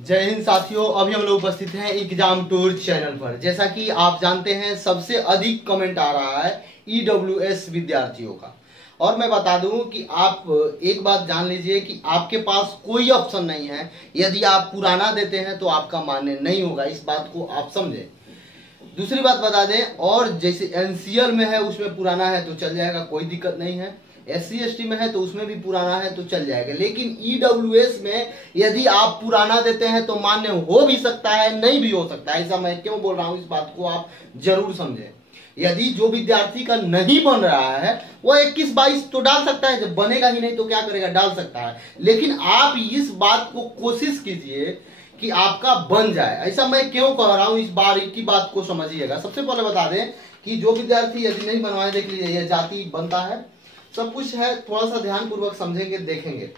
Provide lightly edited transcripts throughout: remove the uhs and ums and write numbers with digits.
जय हिंद साथियों, अभी हम लोग उपस्थित हैं एग्जाम टूर चैनल पर। जैसा कि आप जानते हैं सबसे अधिक कमेंट आ रहा है ईडब्ल्यूएस विद्यार्थियों का। और मैं बता दूं कि आप एक बात जान लीजिए कि आपके पास कोई ऑप्शन नहीं है। यदि आप पुराना देते हैं तो आपका मान्य नहीं होगा, इस बात को आप समझें। दूसरी बात बता दें, और जैसे एनसीएल में है उसमें पुराना है तो चल जाएगा, कोई दिक्कत नहीं है। SC ST में है तो उसमें भी पुराना है तो चल जाएगा। लेकिन ईडब्ल्यूएस में यदि आप पुराना देते हैं तो मान्य हो भी सकता है, नहीं भी हो सकता है। ऐसा मैं क्यों बोल रहा हूं, इस बात को आप जरूर समझें। यदि जो विद्यार्थी का नहीं बन रहा है वो 21-22 तो डाल सकता है, जब बनेगा ही नहीं तो क्या करेगा, डाल सकता है। लेकिन आप इस बात को कोशिश कीजिए कि आपका बन जाए। ऐसा मैं क्यों कह रहा हूं, इस बार की बात को समझिएगा। सबसे पहले बता दें कि जो विद्यार्थी यदि नहीं बनवाए, देख लीजिए यह जाति बनता है, सब कुछ है, थोड़ा सा ध्यान पूर्वक समझेंगे, देखेंगे।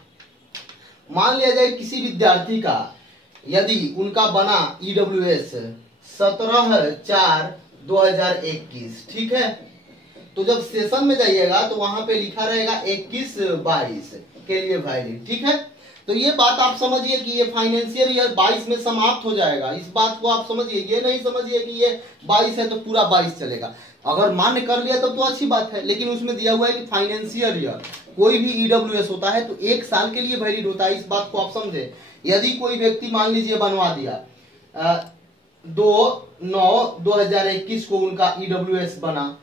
मान लिया जाए किसी विद्यार्थी का यदि उनका बना ईडब्ल्यूएस 17/4/2021, ठीक है। तो जब सेशन में जाइएगा तो वहां पे लिखा रहेगा 21-22 के लिए वैलिड, ठीक है। तो ये बात आप समझिए कि ये फाइनेंशियल ईयर 22 में समाप्त हो जाएगा। इस बात को आप समझिए, ये नहीं समझिए कि ये 22 है तो पूरा 22 चलेगा। अगर मान्य कर लिया तब तो अच्छी बात है, लेकिन उसमें दिया हुआ है कि फाइनेंशियल ईयर कोई भी ईडब्ल्यूएस होता है तो 1 साल के लिए वैलिड होता है। इस बात को आप समझे। यदि कोई व्यक्ति मान लीजिए बनवा दिया 2/9/2021 को उनका ईडब्ल्यूएस बना,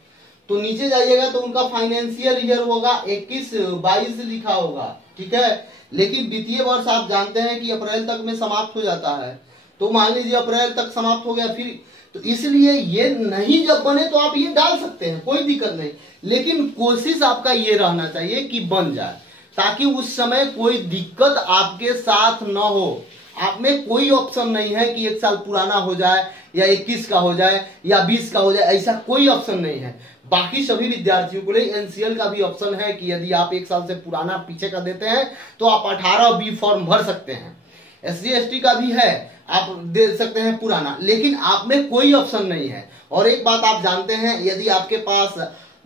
तो नीचे जाइएगा तो उनका फाइनेंशियल ईयर होगा 21-22 लिखा होगा, ठीक है। लेकिन वित्तीय वर्ष आप जानते हैं कि अप्रैल तक में समाप्त हो जाता है। तो मान लीजिए अप्रैल तक समाप्त हो गया, फिर तो इसलिए ये नहीं जब बने तो आप ये डाल सकते हैं, कोई दिक्कत नहीं। लेकिन कोशिश आपका ये रहना चाहिए कि बन जाए, ताकि उस समय कोई दिक्कत आपके साथ न हो। आप में कोई ऑप्शन नहीं है कि 1 साल पुराना हो जाए या 21 का हो जाए या 20 का हो जाए, ऐसा कोई ऑप्शन नहीं है। बाकी सभी विद्यार्थियों के लिए एनसीएल का भी ऑप्शन है कि यदि आप 1 साल से पुराना पीछे का देते हैं तो आप 18B फॉर्म भर सकते हैं। SC ST का भी है, आप दे सकते हैं पुराना, लेकिन आप में कोई ऑप्शन नहीं है। और एक बात आप जानते हैं, यदि आपके पास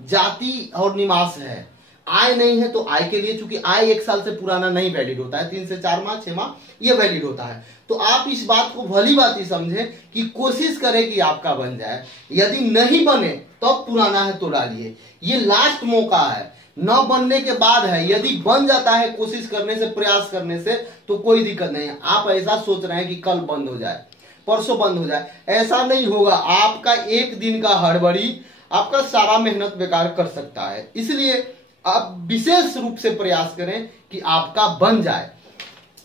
जाति और निवास है, आय नहीं है, तो आय के लिए चूंकि आय 1 साल से पुराना नहीं वैलिड होता है, 3 से 4 माह 6 माह ये वैलिड होता है। तो आप इस बात को भली बात ही समझें कि कोशिश करें कि आपका बन जाए। यदि नहीं बने तो पुराना है तो डालिए, ये लास्ट मौका है, न बनने के बाद है। यदि बन जाता है कोशिश करने से, प्रयास करने से, तो कोई दिक्कत नहीं है। आप ऐसा सोच रहे हैं कि कल बंद हो जाए, परसों बंद हो जाए, ऐसा नहीं होगा। आपका एक दिन का हड़बड़ी आपका सारा मेहनत बेकार कर सकता है। इसलिए आप विशेष रूप से प्रयास करें कि आपका बन जाए।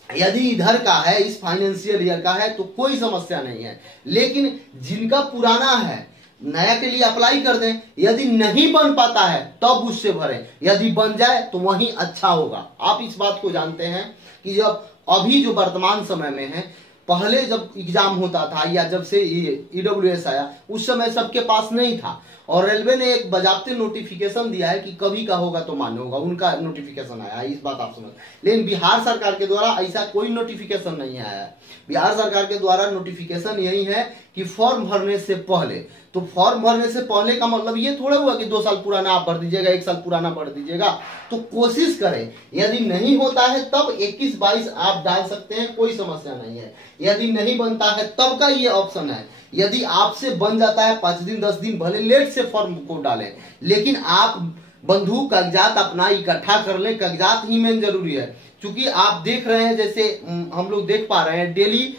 यदि इधर का है, इस फाइनेंशियल ईयर का है, तो कोई समस्या नहीं है। लेकिन जिनका पुराना है, नया के लिए अप्लाई कर दें। यदि नहीं बन पाता है तब उससे भरें, यदि बन जाए तो वही अच्छा होगा। आप इस बात को जानते हैं कि जब अभी जो वर्तमान समय में है, पहले जब एग्जाम होता था या जब से ईडब्ल्यूएस आया, उस समय सबके पास नहीं था। और रेलवे ने एक बाकायदा नोटिफिकेशन दिया है कि कभी का होगा तो मान्य होगा, उनका नोटिफिकेशन आया है, इस बात आप समझ। लेकिन बिहार सरकार के द्वारा ऐसा कोई नोटिफिकेशन नहीं आया है। बिहार सरकार के द्वारा नोटिफिकेशन यही है कि फॉर्म भरने से पहले, तो फॉर्म भरने से पहले का मतलब ये थोड़ा हुआ कि 2 साल पुराना आप भर दीजिएगा, 1 साल पुराना भर दीजिएगा। तो कोशिश करें, यदि नहीं होता है तब 21-22 आप डाल सकते हैं, कोई समस्या नहीं है। यदि नहीं बनता है तब का ये ऑप्शन है। यदि आपसे बन जाता है 5 दिन 10 दिन भले लेट से फॉर्म को डालें, लेकिन आप बंधु कागजात अपना इकट्ठा कर लें। कागजात ही मेन जरूरी है, क्योंकि आप देख रहे हैं, जैसे हम लोग देख पा रहे हैं, डेली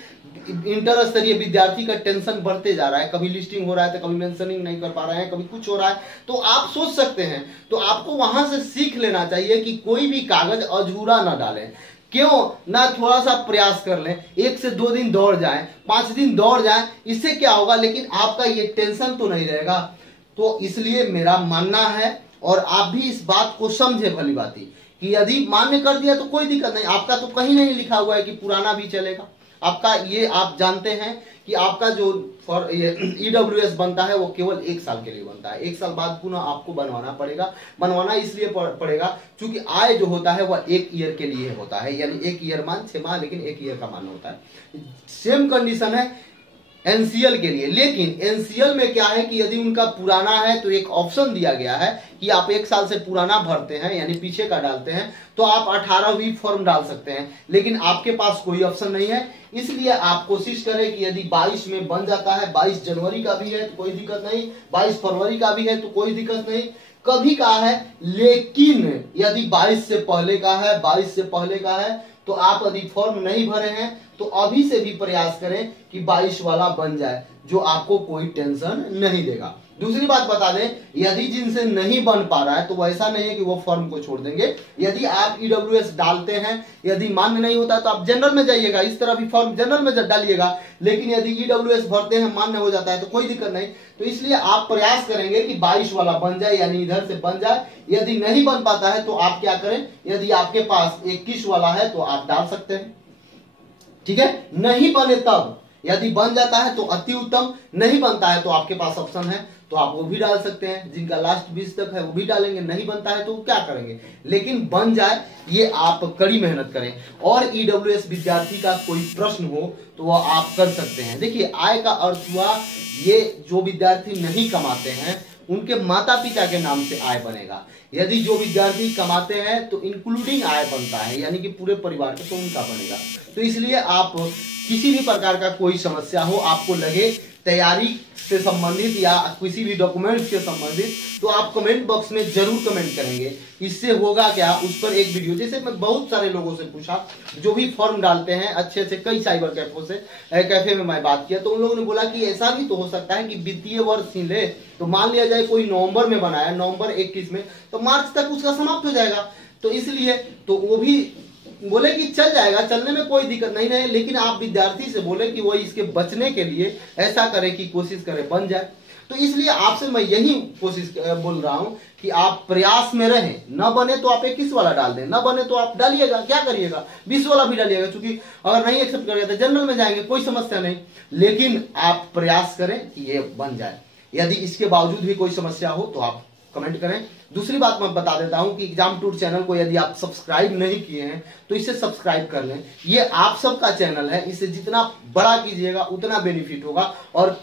इंटर स्तरीय विद्यार्थी का टेंशन बढ़ते जा रहा है। कभी लिस्टिंग हो रहा है तो कभी मेंशनिंग नहीं कर पा रहे हैं, कभी कुछ हो रहा है। तो आप सोच सकते हैं, तो आपको वहां से सीख लेना चाहिए कि कोई भी कागज अधूरा ना डालें। क्यों ना थोड़ा सा प्रयास कर लें, 1 से 2 दिन दौड़ जाएं, 5 दिन दौड़ जाएं, इससे क्या होगा, लेकिन आपका ये टेंशन तो नहीं रहेगा। तो इसलिए मेरा मानना है, और आप भी इस बात को समझे भली बाती, कि यदि मान्य कर दिया तो कोई दिक्कत नहीं। आपका तो कहीं नहीं लिखा हुआ है कि पुराना भी चलेगा। आपका ये आप जानते हैं कि आपका जो ईडब्ल्यूएस बनता है वो केवल 1 साल के लिए बनता है। 1 साल बाद पुनः आपको बनवाना पड़ेगा। बनवाना इसलिए पड़ेगा क्योंकि आय जो होता है वह 1 ईयर के लिए होता है, यानी 1 ईयर मान 6 माह, लेकिन 1 ईयर का मान होता है। सेम कंडीशन है एनसीएल के लिए। लेकिन एनसीएल में क्या है कि यदि उनका पुराना है तो एक ऑप्शन दिया गया है कि आप 1 साल से पुराना भरते हैं यानी पीछे का डालते हैं तो आप 18वीं फॉर्म डाल सकते हैं, लेकिन आपके पास कोई ऑप्शन नहीं है। इसलिए आप कोशिश करें कि यदि 22 में बन जाता है, 22 जनवरी का भी है तो कोई दिक्कत नहीं, 22 फरवरी का भी है तो कोई दिक्कत नहीं, कभी का है, लेकिन यदि 22 से पहले का है, 22 से पहले का है तो आप यदि फॉर्म नहीं भरे हैं तो अभी से भी प्रयास करें कि 22 वाला बन जाए, जो आपको कोई टेंशन नहीं देगा। दूसरी बात बता दें, यदि जिनसे नहीं बन पा रहा है तो वैसा नहीं है कि वो फॉर्म को छोड़ देंगे। यदि आप ईडब्ल्यूएस डालते हैं, यदि मान्य नहीं होता तो आप जनरल में जाइएगा, इस तरह भी फॉर्म जनरल में डालिएगा। लेकिन यदि ईडब्ल्यूएस भरते हैं, मान्य हो जाता है तो कोई दिक्कत नहीं। तो इसलिए आप प्रयास करेंगे कि 22 वाला बन जाए, यानी इधर से बन जाए। यदि नहीं बन पाता है तो आप क्या करें, यदि आपके पास 21 वाला है तो आप डाल सकते हैं, ठीक है। नहीं बने तब, यदि बन जाता है तो अति उत्तम, नहीं बनता है तो आपके पास ऑप्शन है तो आप वो भी डाल सकते हैं। जिनका लास्ट 20 तक है वो भी डालेंगे, नहीं बनता है तो क्या करेंगे, लेकिन बन जाए ये आप कड़ी मेहनत करें। और ईडब्ल्यूएस विद्यार्थी का कोई प्रश्न हो तो वह आप कर सकते हैं। देखिए, आय का अर्थ हुआ ये जो विद्यार्थी नहीं कमाते हैं उनके माता पिता के नाम से आय बनेगा। यदि जो विद्यार्थी कमाते हैं तो इंक्लूडिंग आय बनता है, यानी कि पूरे परिवार का, तो उनका बनेगा। तो इसलिए आप किसी भी प्रकार का कोई समस्या हो, आपको लगे तैयारी से संबंधित या किसी भी डॉक्यूमेंट्स से संबंधित, तो आप कमेंट बॉक्स में जरूर कमेंट करेंगे। इससे होगा क्या, उस पर एक वीडियो, जैसे मैं बहुत सारे लोगों से पूछा जो भी फॉर्म डालते हैं अच्छे से, कई साइबर कैफे से कैफे में मैं बात किया तो उन लोगों ने बोला कि ऐसा भी तो हो सकता है कि वित्तीय वर्ष ही ले, तो मान लिया जाए कोई नवंबर में बनाया, नवंबर 21 में, तो मार्च तक उसका समाप्त हो जाएगा। तो इसलिए तो वो भी बोले कि चल जाएगा, चलने में कोई दिक्कत नहीं है, लेकिन आप विद्यार्थी से बोले कि वो इसके बचने के लिए ऐसा करे कि कोशिश करे बन जाए। तो इसलिए आपसे मैं यही कोशिश बोल रहा हूं कि आप प्रयास में रहें। न बने तो आप 21 वाला डाल दें, न बने तो आप डालिएगा, क्या करिएगा 20 वाला भी डालिएगा, क्योंकि अगर नहीं एक्सेप्ट करेगा तो जनरल में जाएंगे, कोई समस्या नहीं। लेकिन आप प्रयास करें कि ये बन जाए। यदि इसके बावजूद भी कोई समस्या हो तो आप कमेंट करें। दूसरी बात मैं बता देता हूं कि एग्जाम टूर चैनल को यदि आप सब्सक्राइब नहीं किए हैं तो इसे सब्सक्राइब कर लें। ये आप सबका चैनल है, इसे जितना बड़ा कीजिएगा उतना बेनिफिट होगा। और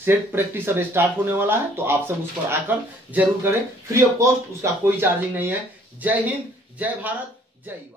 सेट प्रैक्टिस अब स्टार्ट होने वाला है तो आप सब उस पर आकर जरूर करें, फ्री ऑफ कॉस्ट, उसका कोई चार्जिंग नहीं है। जय हिंद, जय भारत, जय युवा।